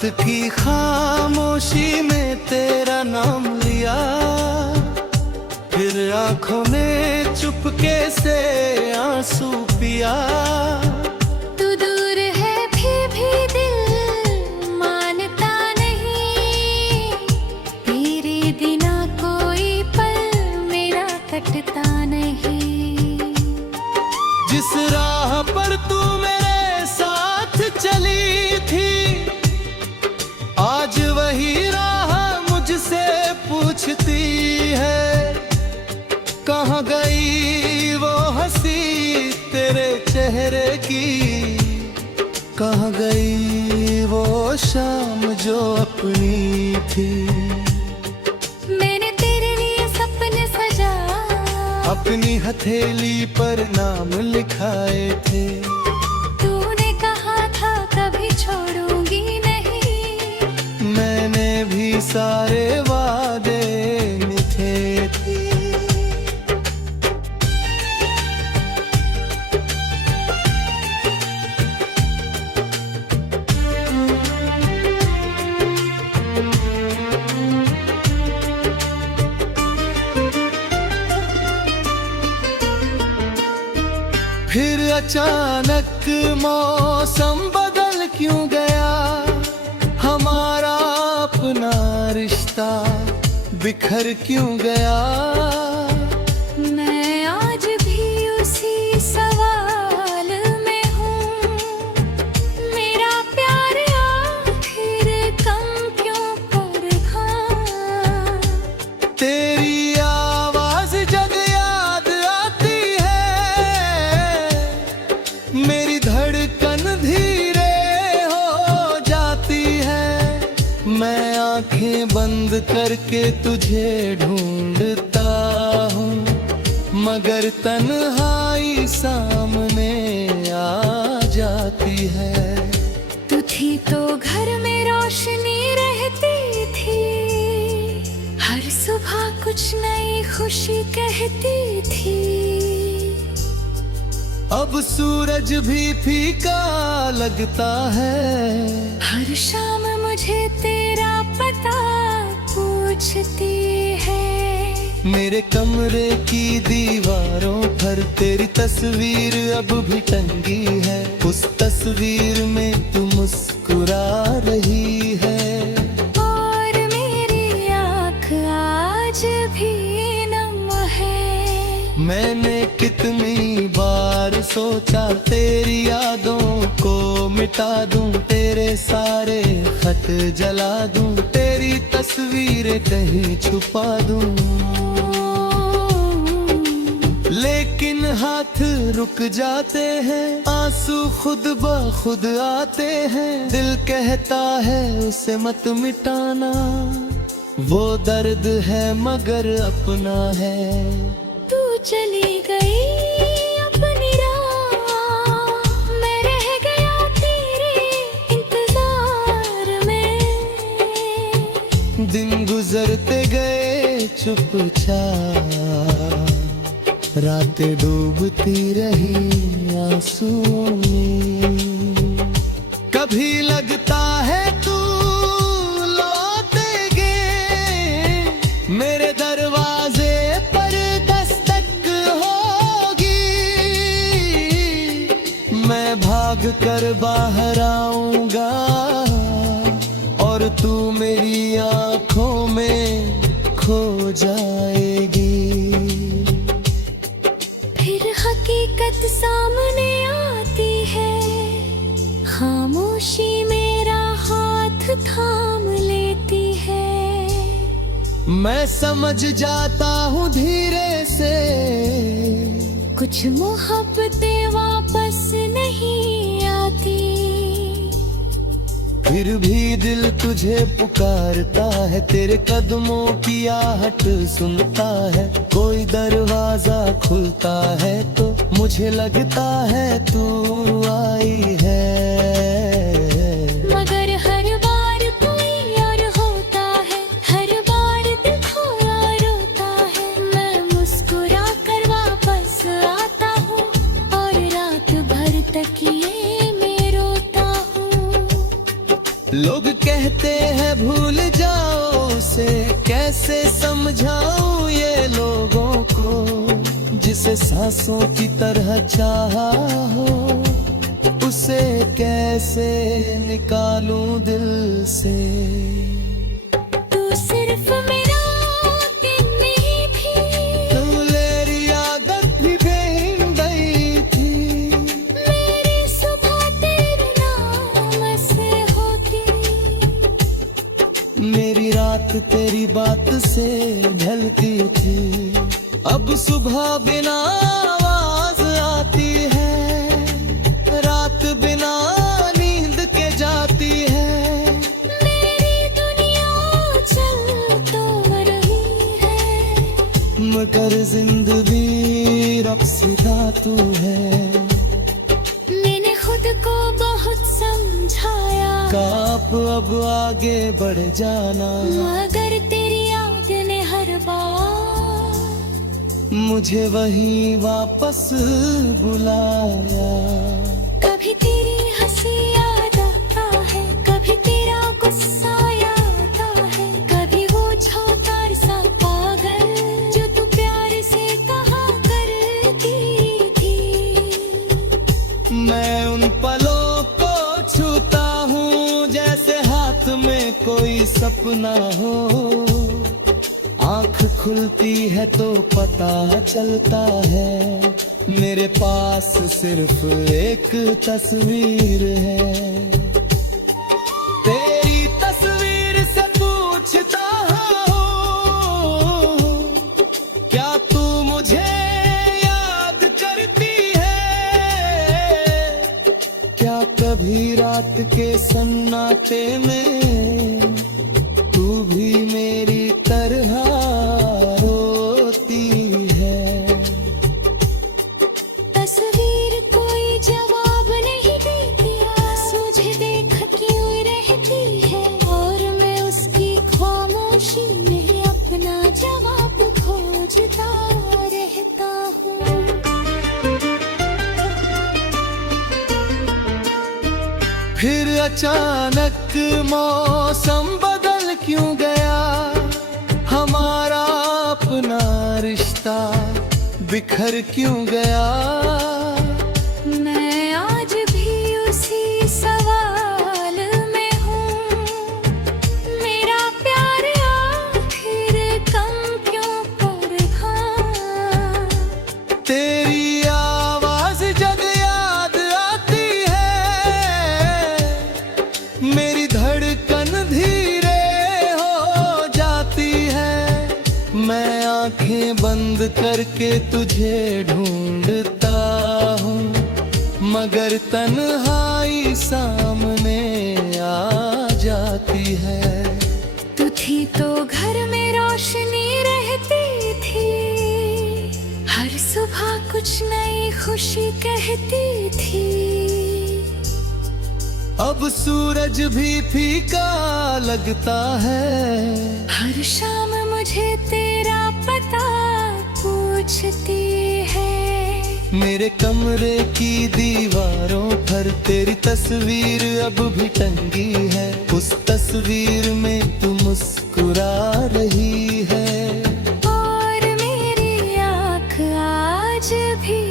रात की खामोशी में तेरा नाम लिया, फिर आंखों ने चुपके से आंसू पिया। तू दूर है भी दिल मानता नहीं, तेरे बिना कोई पल मेरा कटता नहीं। जिस राह पर तू मेरे साथ चली थी, आज वही राह मुझसे पूछती है। कहाँ गई वो हंसी तेरे चेहरे की, कहाँ गई वो शाम जो अपनी थी। मैंने तेरे लिए सपने सजा, अपनी हथेली पर नाम लिखाए थे। तूने कहा था कभी छोड़ूंगी नहीं, मैंने भी सारे वादे मिथे थे। फिर अचानक मौसम बदल क्यों गया, हमारा अपना रिश्ता बिखर क्यों गया। मैं आज भी उसी सवाल में हूँ, मेरा प्यार आखिर कम क्यों पड़ा। तेरी आवाज जब याद आती है, मेरी धड़कन धीरे हो जाती है। मैं आंखें बंद करके तुझे ढूंढता हूँ, मगर तन्हाई सामने आ जाती है। तू थी तो घर में रोशनी रहती थी, हर सुबह कुछ नई खुशी कहती थी। अब सूरज भी फीका लगता है, हर शाम मुझे तेरा पता पूछती है। मेरे कमरे की दीवारों पर तेरी तस्वीर अब भी टंगी है। उस तस्वीर में तू मुस्कुरा रही है, और मेरी आँख आज भी नम है। मैंने कितनी बार सोचा तेरी यादों को मिटा दूं, तेरे सारे खत जला दूं, तेरी तस्वीरें कहीं छुपा दूं। लेकिन हाथ रुक जाते हैं, आंसू खुद ब खुद आते हैं। दिल कहता है उसे मत मिटाना, वो दर्द है मगर अपना है। तू चली गई अपनी राह, मैं रह गया तेरे इंतजार में। दिन गुजरते गए चुपचाप, रातें डूबती रही आंसू में। कभी लगता है तू लौटेगे, मेरे दरवाजे पर दस्तक होगी। मैं भाग कर बाहर आऊंगा और तू मेरी आंखों में खो जाएगी। फिर हकीकत सामने आती है, खामोशी मेरा हाथ थाम लेती है। मैं समझ जाता हूँ धीरे से, कुछ मोहब्बतें वापस नहीं आती। फिर भी दिल तुझे पुकारता है, तेरे कदमों की आहट सुनता है। कोई दरवाजा खुलता है तो मुझे लगता है तू आई है। मगर हर बार कोई और होता है, हर बार दिल थोड़ा रोता है। मैं मुस्कुरा कर वापस आता हूँ और रात भर तकिए में रोता हूँ। लोग कहते हैं भूल जाओ उसे, कैसे समझाऊं ये लोगों को। जिसे सांसों की तरह चाहा हो, उसे कैसे निकालूं दिल से। तू सिर्फ मेरा दिन नहीं थी, तेरी आदत भी बेहिंदई थी। मेरी सुबह तेरे नाम से होती, मेरी रात तेरी बात से ढलती थी। अब सुबह बिना आवाज आती है, रात बिना नींद के जाती है। मेरी दुनिया चल तो रही है, मगर जिंदगी रफ्सिदा तू है। मैंने खुद को बहुत समझाया, काप अब आगे बढ़ जाना, मगर तेरी याद ने हर बार मुझे वहीं वापस बुलाया। कभी तेरी हंसी याद आता है, कभी तेरा गुस्सा याद आता है, कभी वो छोटा सा पागल जो तू प्यार से कहा करती थी। मैं उन पलों को छूता हूँ जैसे हाथ में कोई सपना हो। आँख खुलती है तो पता चलता है, मेरे पास सिर्फ एक तस्वीर है। तेरी तस्वीर से पूछता हूँ, क्या तू मुझे याद करती है? क्या कभी रात के सन्नाटे में तू भी मेरी तरह रोती है? तस्वीर कोई जवाब नहीं देती, मुझे देख क्यों रहती है, और मैं उसकी खामोशी में अपना जवाब खोजता रहता हूँ। फिर अचानक मौसम बदल क्यों गया, हमारा अपना रिश्ता बिखर क्यों गया। मैं आज भी उसी सवाल में हूँ, मेरा प्यार आखिर कम क्यों कर था। तेरी आवाज जब याद आती है, मेरी धड़कन धीरे हो जाती है। मैं आंखें बंद करके तुझे ढूंढता हूँ, मगर तन्हाई सामने आ जाती है। तू थी तो घर में रोशनी रहती थी, हर सुबह कुछ नई खुशी कहती थी। अब सूरज भी फीका लगता है, हर शाम मुझे तेरा पता पूछती है। मेरे कमरे की दीवारों पर तेरी तस्वीर अब भी टंगी है। उस तस्वीर में तू मुस्कुरा रही है, और मेरी आँख आज भी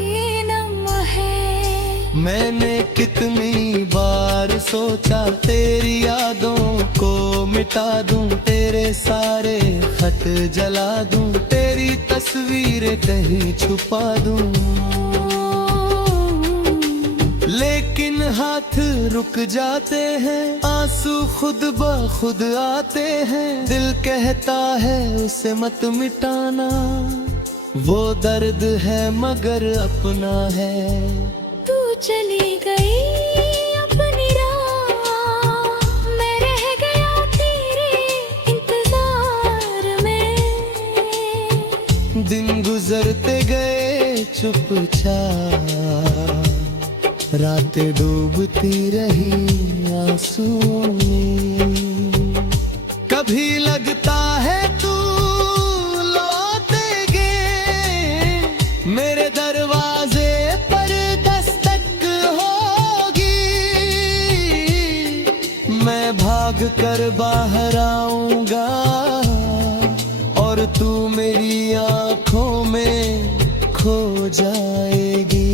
नम है। मैंने कितनी बार सोचा तेरी यादों को मिटा दूं, तेरे सारे खत जला दूं, तेरी तस्वीरें कहीं छुपा दूं। लेकिन हाथ रुक जाते हैं, आंसू खुद ब खुद आते हैं। दिल कहता है उसे मत मिटाना, वो दर्द है मगर अपना है। तू चली गई अपनी राह, मैं रह गया तेरे इंतजार में। दिन गुजरते गए चुपचाप, रातें डूबती रही आंसुओं में। कभी लगता है तू लौटेगे, मेरे दरवाजे पर दस्तक होगी। मैं भाग बाहर आऊंगा और तू मेरी आंखों में खो जाएगी।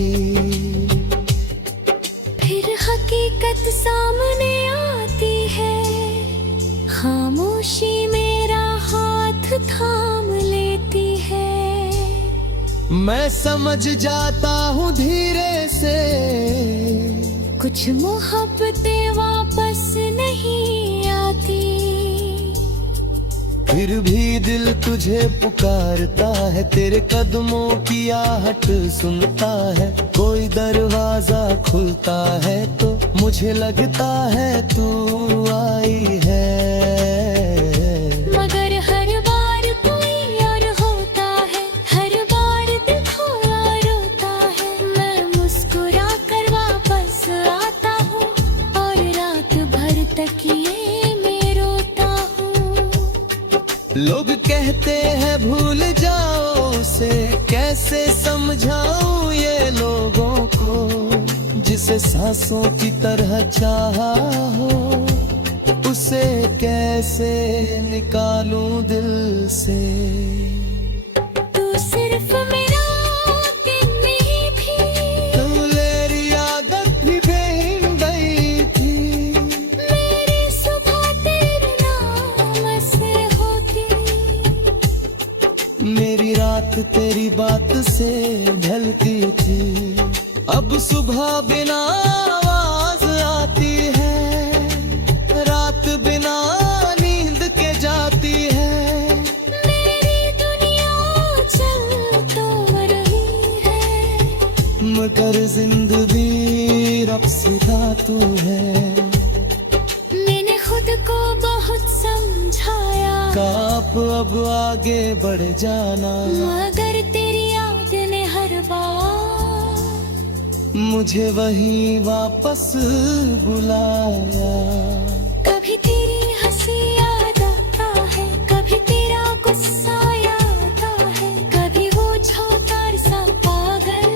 फिर हकीकत सामने आती है, खामोशी मेरा हाथ थाम लेती है। मैं समझ जाता हूँ धीरे से, कुछ मोहब्बतें वापस नहीं आती। फिर भी दिल तुझे पुकारता है, तेरे कदमों की आहट सुनता है। कोई दरवाजा खुलता है तो मुझे लगता है तू आई है। मगर हर बार कोई और होता है, हर बार दिल थोड़ा रोता है। मैं मुस्कुरा कर वापस आता हूँ और रात भर तकिए में रोता हूँ। लोग कहते हैं भूल जाओ उसे, कैसे समझाऊं ये लोगों को, जिसे सांसों की तरह चाहा हो, उसे कैसे निकालूं दिल से। तू सिर्फ मेरा दिन नहीं थी, तू मेरी आदत भी बन गई थी। मेरी सुबह तेरे नाम से होती, मेरी रात तेरी बात से ढलती थी। अब सुबह बिना आवाज आती है, रात बिना नींद के जाती है। मेरी दुनिया चल तो रही है, मगर जिंदगी रफ्सिदा तू है। मैंने खुद को बहुत समझाया, काप अब आगे बढ़ जाना, मगर तेरी याद ने हर बार मुझे वहीं वापस बुलाया। कभी तेरी हंसी याद आता है, कभी तेरा गुस्सा याद आता है। कभी वो छोटा सा पागल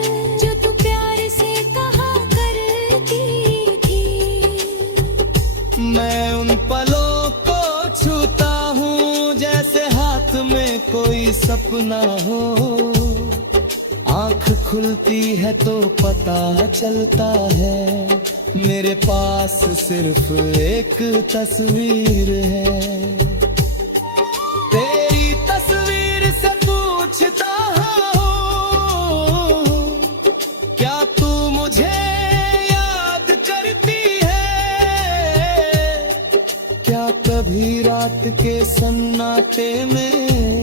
जो तू प्यार से कहा करती थी। मैं उन पलों को छूता हूँ जैसे हाथ में कोई सपना हो। आँख खुलती है तो पता चलता है, मेरे पास सिर्फ एक तस्वीर है। तेरी तस्वीर से पूछता हूँ, क्या तू मुझे याद करती है? क्या कभी रात के सन्नाटे में